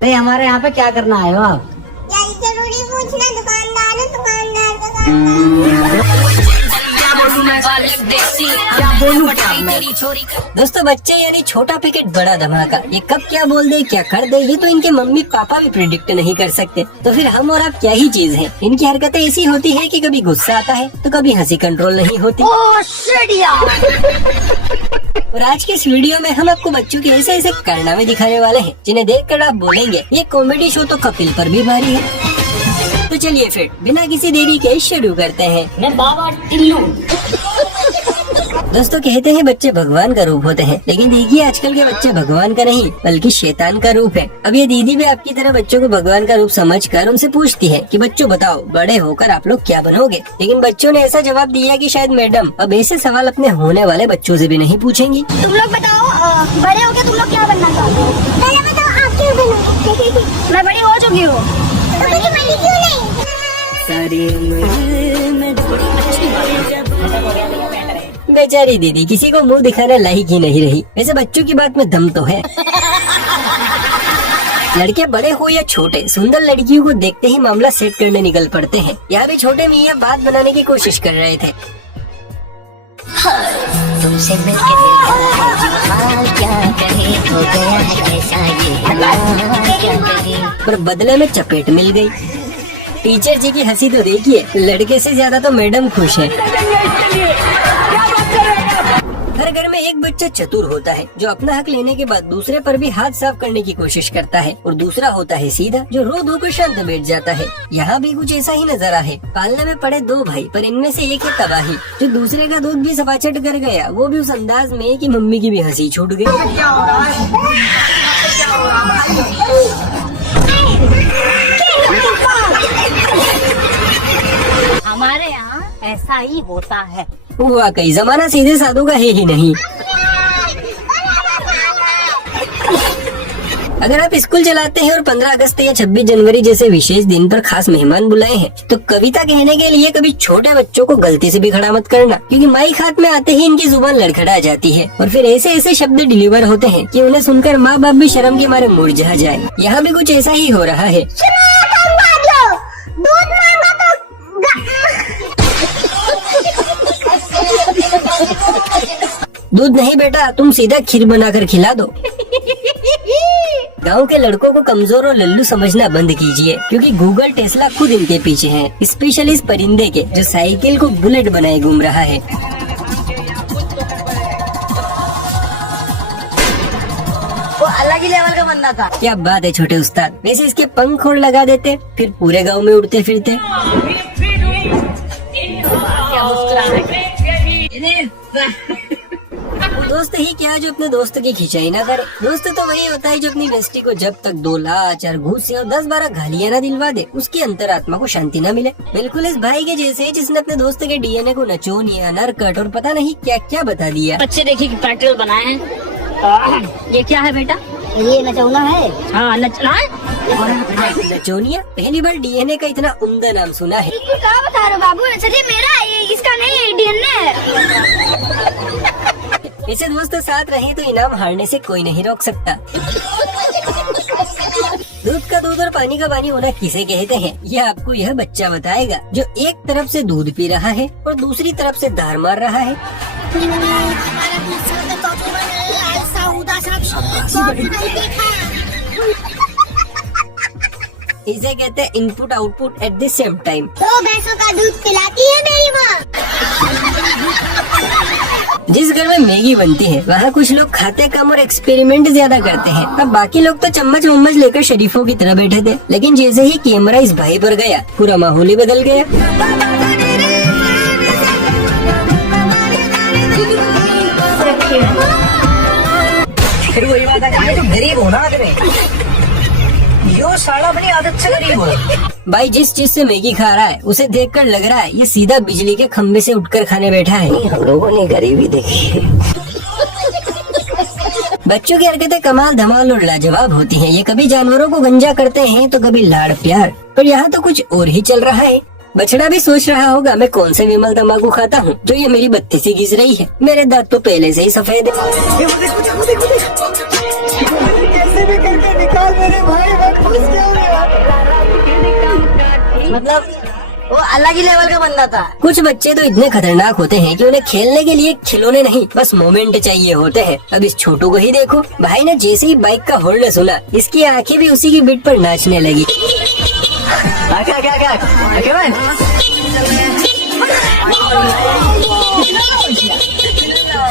अरे हमारे यहाँ पे क्या करना आए हो आप? यार जरूरी पूछना, दुकानदार है, दुकानदार दोस्तों बच्चे यानी छोटा पैकेट बड़ा धमाका, ये कब क्या बोल दे क्या कर दे ये तो इनके मम्मी पापा भी प्रिडिक्ट नहीं कर सकते। तो फिर हम और आप क्या ही चीज है। इनकी हरकतें ऐसी होती है कि कभी गुस्सा आता है तो कभी हंसी कंट्रोल नहीं होती। और आज के इस वीडियो में हम आपको बच्चों के ऐसे ऐसे कारनामे दिखाने वाले हैं जिन्हें देखकर आप बोलेंगे ये कॉमेडी शो तो कपिल पर भी भारी है। तो चलिए फिर बिना किसी देरी के शुरू करते हैं। मैं बाबा टिल्लू। दोस्तों कहते हैं बच्चे भगवान का रूप होते हैं, लेकिन देखिए आजकल के बच्चे भगवान का नहीं बल्कि शैतान का रूप है। अब ये दीदी भी आपकी तरह बच्चों को भगवान का रूप समझकर उनसे पूछती है कि बच्चों बताओ बड़े होकर आप लोग क्या बनोगे। लेकिन बच्चों ने ऐसा जवाब दिया कि शायद मैडम अब ऐसे सवाल अपने होने वाले बच्चों से भी नहीं पूछेंगी। तुम लोग बताओ, बड़े होके तुम लोग क्या बनना चाहते हो? पहले बताओ आप क्यों बनोगे? मैं बड़ी हो चुकी हूँ। तो बड़ी क्यों नहीं? बेचारी दीदी किसी को मुंह दिखाने लायक ही नहीं रही। वैसे बच्चों की बात में दम तो है। लड़के बड़े हो या छोटे, सुंदर लड़कियों को देखते ही मामला सेट करने निकल पड़ते हैं। यहाँ भी छोटे मियाँ बात बनाने की कोशिश कर रहे थे। तुमसे मिलके दिल क्या कहे, हो गया है कैसा ये क्या कहे। पर बदले में चपेट मिल गई। टीचर जी की हंसी तो देखिए, लड़के से ज्यादा तो मैडम खुश है। हर घर में एक बच्चा चतुर होता है जो अपना हक लेने के बाद दूसरे पर भी हाथ साफ करने की कोशिश करता है, और दूसरा होता है सीधा जो रो धो कर शांत बैठ जाता है। यहाँ भी कुछ ऐसा ही नजारा है। पालने में पड़े दो भाई, पर इनमें से एक है तबाही जो दूसरे का दूध भी सफाचट कर गया, वो भी उस अंदाज में कि मम्मी की भी हंसी छूट गई। हमारे यहाँ ऐसा ही होता है। वाकई जमाना सीधे साधु का है ही नहीं। अगर आप स्कूल चलाते हैं और 15 अगस्त या 26 जनवरी जैसे विशेष दिन पर खास मेहमान बुलाए हैं तो कविता कहने के लिए कभी छोटे बच्चों को गलती से भी खड़ा मत करना, क्योंकि माइक हाथ में आते ही इनकी जुबान लड़खड़ा जाती है और फिर ऐसे ऐसे शब्द डिलीवर होते हैं कि उन्हें सुनकर माँ बाप भी शर्म के मारे मुरझा जाए। यहाँ भी कुछ ऐसा ही हो रहा है। दूध नहीं बेटा, तुम सीधा खीर बनाकर खिला दो। गांव के लड़कों को कमजोर और लल्लू समझना बंद कीजिए, क्योंकि गूगल टेस्ला खुद इनके पीछे है, स्पेशली इस परिंदे के जो साइकिल को बुलेट बनाए घूम रहा है। वो अलग ही लेवल का बंदा था। क्या बात है छोटे उस्ताद। वैसे इसके पंख और लगा देते फिर पूरे गाँव में उड़ते फिरते। क्या मुस्कुराहट। दोस्त ही क्या जो अपने दोस्त की खिंचाई ना करे। दोस्त तो वही होता है जो अपनी बेस्टी को जब तक 2 लाख 4 घूंसे और 10-12 गालियां ना दिलवा दे उसकी अंतरात्मा को शांति ना मिले। बिल्कुल इस भाई के जैसे जिसने अपने दोस्त के डीएनए को नचोनिया, नरकट और पता नहीं क्या क्या बता दिया। बच्चे देखिए कि पेट्रोल बनाए हैं। ये क्या है बेटा? ये नचौना है। हाँ नचना है। नचोनिया, पहली बार डीएनए का इतना उम्दा नाम सुना है। क्या बता रहे हो बाबू? चलिए मेरा है, इसका नहीं है, डीएनए। ऐसे दोस्त साथ रहे तो इनाम हारने से कोई नहीं रोक सकता। दूध का दूध और पानी का पानी होना किसे कहते हैं यह आपको यह बच्चा बताएगा जो एक तरफ से दूध पी रहा है और दूसरी तरफ से धार मार रहा है। इसे कहते हैं input output at the same time. 2 भैंसों का दूध पिलाती है मेरी माँ। जिस घर में मैगी बनती है वहाँ कुछ लोग खाते कम और एक्सपेरिमेंट ज्यादा करते हैं। अब बाकी लोग तो चम्मच वम्मच लेकर शरीफों की तरह बैठे थे, लेकिन जैसे ही कैमरा इस भाई पर गया पूरा माहौल ही बदल गया। फिर वही बात है, तो गरीब होना आदमी यो साला अपनी आदत से गरीब हो। भाई जिस चीज से मैगी खा रहा है उसे देखकर लग रहा है ये सीधा बिजली के खंबे से उठकर खाने बैठा है। हम लोगों ने गरीबी देखी है। बच्चों की हरकतें कमाल धमाल और लाजवाब होती हैं। ये कभी जानवरों को गंजा करते हैं तो कभी लाड़ प्यार, पर यहाँ तो कुछ और ही चल रहा है। बछड़ा भी सोच रहा होगा मैं कौन से विमल तंबाकू खाता हूँ जो ये मेरी बत्ती सी घिस रही है। मेरे दांत तो पहले से ही सफेद है। कैसे भी करके निकाल मतलब वो अलग ही लेवल का बंदा था। कुछ बच्चे तो इतने खतरनाक होते हैं कि उन्हें खेलने के लिए खिलौने नहीं बस मोमेंट चाहिए होते हैं। अब इस छोटू को ही देखो, भाई ने जैसे ही बाइक का हॉर्न सुना इसकी आंखें भी उसी की बीट पर नाचने लगी।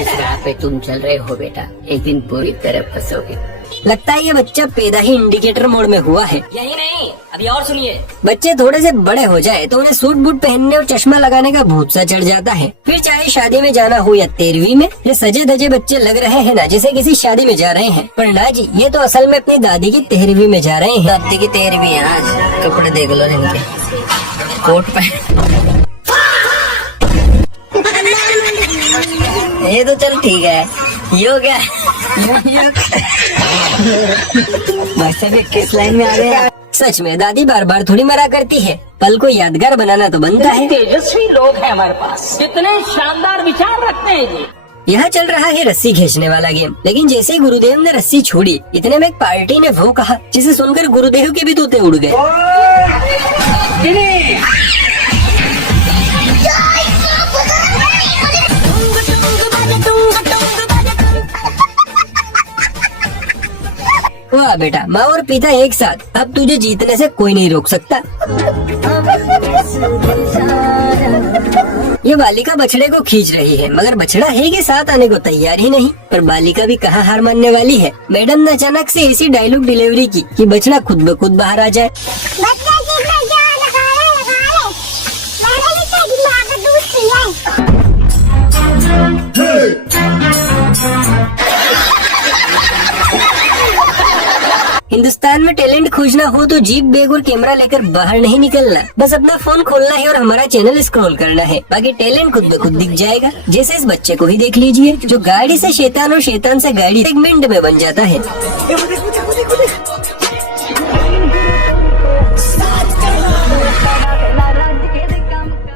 इस राह पे तुम चल रहे हो बेटा, एक दिन पूरी तरह फंसोगे। लगता है ये बच्चा पैदा ही इंडिकेटर मोड में हुआ है। यही नहीं, अभी और सुनिए। बच्चे थोड़े से बड़े हो जाए तो उन्हें सूट बूट पहनने और चश्मा लगाने का भूत सा चढ़ जाता है। फिर चाहे शादी में जाना हो या 13वीं में, ये सजे धजे बच्चे लग रहे हैं ना जैसे किसी शादी में जा रहे हैं। पर ना जी, ये तो असल में अपनी दादी की 13वीं में जा रहे हैं। दादी की 13वीं है आज। कपड़े देख लो इनके, कोट पहन। ये तो चल ठीक है, ये हो गया। वैसे भी किस लाइन में आ गए। सच में दादी बार बार थोड़ी मरा करती है, पल को यादगार बनाना तो बनता है। तेजस्वी लोग हैं हमारे पास, कितने शानदार विचार रखते हैं जी। यहाँ चल रहा है रस्सी खींचने वाला गेम, लेकिन जैसे ही गुरुदेव ने रस्सी छोड़ी इतने में एक पार्टी ने वो कहा जिसे सुनकर गुरुदेव के भी तोते उड़ गए। वाह बेटा, माँ और पिता एक साथ, अब तुझे जीतने से कोई नहीं रोक सकता। ये बालिका बछड़े को खींच रही है, मगर बछड़ा है कि साथ आने को तैयार ही नहीं। पर बालिका भी कहाँ हार मानने वाली है। मैडम ने अचानक से ऐसी डायलॉग डिलीवरी की कि बछड़ा खुद ब खुद बाहर आ जाए। बच्चा जीत में क्या लगा ले। मैंने भी तेरी माँ का दूध पिया है। हिंदुस्तान में टैलेंट खोजना हो तो जीप बैग और कैमरा लेकर बाहर नहीं निकलना, बस अपना फोन खोलना है और हमारा चैनल स्क्रॉल करना है, बाकी टैलेंट खुद ब खुद दिख जाएगा। जैसे इस बच्चे को ही देख लीजिए, जो गाड़ी से शैतान और शैतान से गाड़ी एक मिनट में बन जाता है।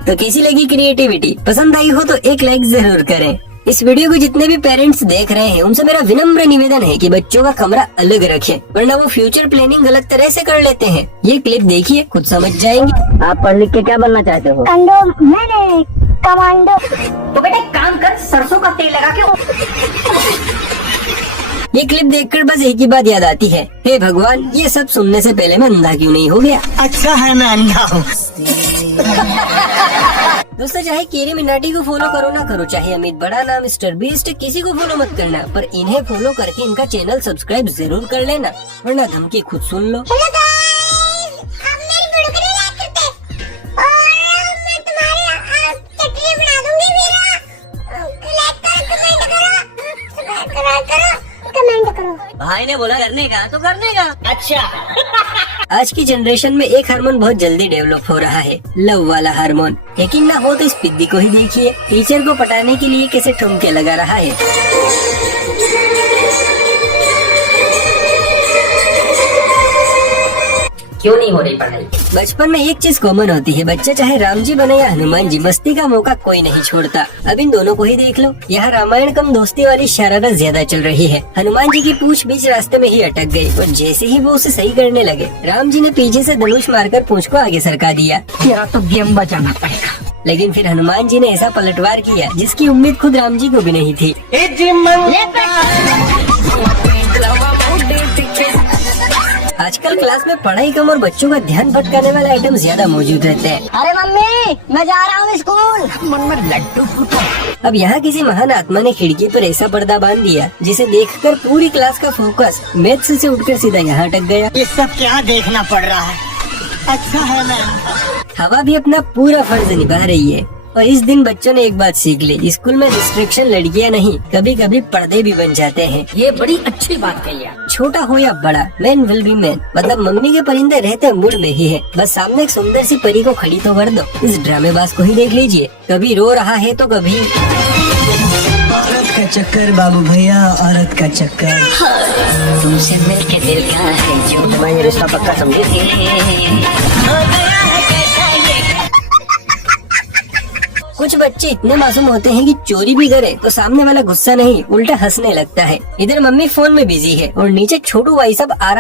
तो कैसी लगी क्रिएटिविटी? पसंद आई हो तो एक लाइक जरूर करें। इस वीडियो को जितने भी पेरेंट्स देख रहे हैं उनसे मेरा विनम्र निवेदन है कि बच्चों का कमरा अलग रखें, वरना वो फ्यूचर प्लानिंग गलत तरह से कर लेते हैं। ये क्लिप देखिए, खुद समझ जाएंगे। आप पढ़ लिख के क्या बनना चाहते हो? कंडो मैंने कमांडो। तो बेटा एक काम कर, सरसों का तेल लगा के। ये क्लिप देखकर बस एक ही बात याद आती है, हे भगवान, ये सब सुनने से पहले मैं अंधा क्यों नहीं हो गया। अच्छा है मैं अंधा हूँ। दोस्तों, चाहे केरी मिनाटी को फॉलो करो ना करो, चाहे अमित बड़ा नाम मिस्टर बीस्ट, किसी को फॉलो मत करना, पर इन्हें फॉलो करके इनका चैनल सब्सक्राइब जरूर कर लेना, वरना धमकी खुद सुन लो। हेलो गाइस, आप मेरी वीडियो को लाइक करते और मैं तुम्हारे चटनी बना दूंगी। मेरा लाइक करो, कमेंट करो। भाई ने बोला करने का तो करने का। अच्छा। आज की जनरेशन में एक हार्मोन बहुत जल्दी डेवलप हो रहा है, लव वाला हार्मोन। यकीन ना हो तो इस पिद्दी को ही देखिए, टीचर को पटाने के लिए कैसे ठुमके लगा रहा है। क्यों नहीं हो रही पढ़ाई? बचपन में एक चीज कॉमन होती है, बच्चे चाहे राम जी बने या हनुमान जी, मस्ती का मौका कोई नहीं छोड़ता। अब इन दोनों को ही देख लो, यहाँ रामायण कम दोस्ती वाली शरारत ज्यादा चल रही है। हनुमान जी की पूंछ बीच रास्ते में ही अटक गई और जैसे ही वो उसे सही करने लगे, राम जी ने पीछे से धनुष मारकर पूंछ को आगे सरका दिया। तेरा तो गेम बचाना पड़ेगा। लेकिन फिर हनुमान जी ने ऐसा पलटवार किया जिसकी उम्मीद खुद राम जी को भी नहीं थी। आजकल क्लास में पढ़ाई कम और बच्चों का ध्यान भटकाने वाले आइटम ज्यादा मौजूद रहते हैं। अरे मम्मी, मैं जा रहा हूँ स्कूल। मन में लड्डू फूटा। अब यहाँ किसी महान आत्मा ने खिड़की पर ऐसा पर्दा बांध दिया जिसे देखकर पूरी क्लास का फोकस मैथ्स से उठकर सीधा यहाँ अटक गया। ये सब क्या देखना पड़ रहा है? अच्छा है मैं। हवा भी अपना पूरा फर्ज निभा रही है। और इस दिन बच्चों ने एक बात सीख ली, स्कूल में रिस्ट्रिक्शन लड़कियां नहीं, कभी कभी पर्दे भी बन जाते हैं। ये बड़ी अच्छी बात कही है। छोटा हो या बड़ा, मैन विल बी मैन। मतलब मम्मी के परिंदे रहते मूड में ही है, बस सामने एक सुंदर सी परी को खड़ी तो कर दो। इस ड्रामेबाज को ही देख लीजिए, कभी रो रहा है तो कभी। औरत का चक्कर बाबू भैया, औरत का चक्कर। तुमसे मिलके दिल का है जो मैं ये रिश्ता पक्का समझी। कुछ बच्चे इतने मासूम होते हैं कि चोरी भी करे तो सामने वाला गुस्सा नहीं, उल्टा हंसने लगता है। इधर मम्मी फोन में बिजी है और नीचे छोटू भाई सब आराम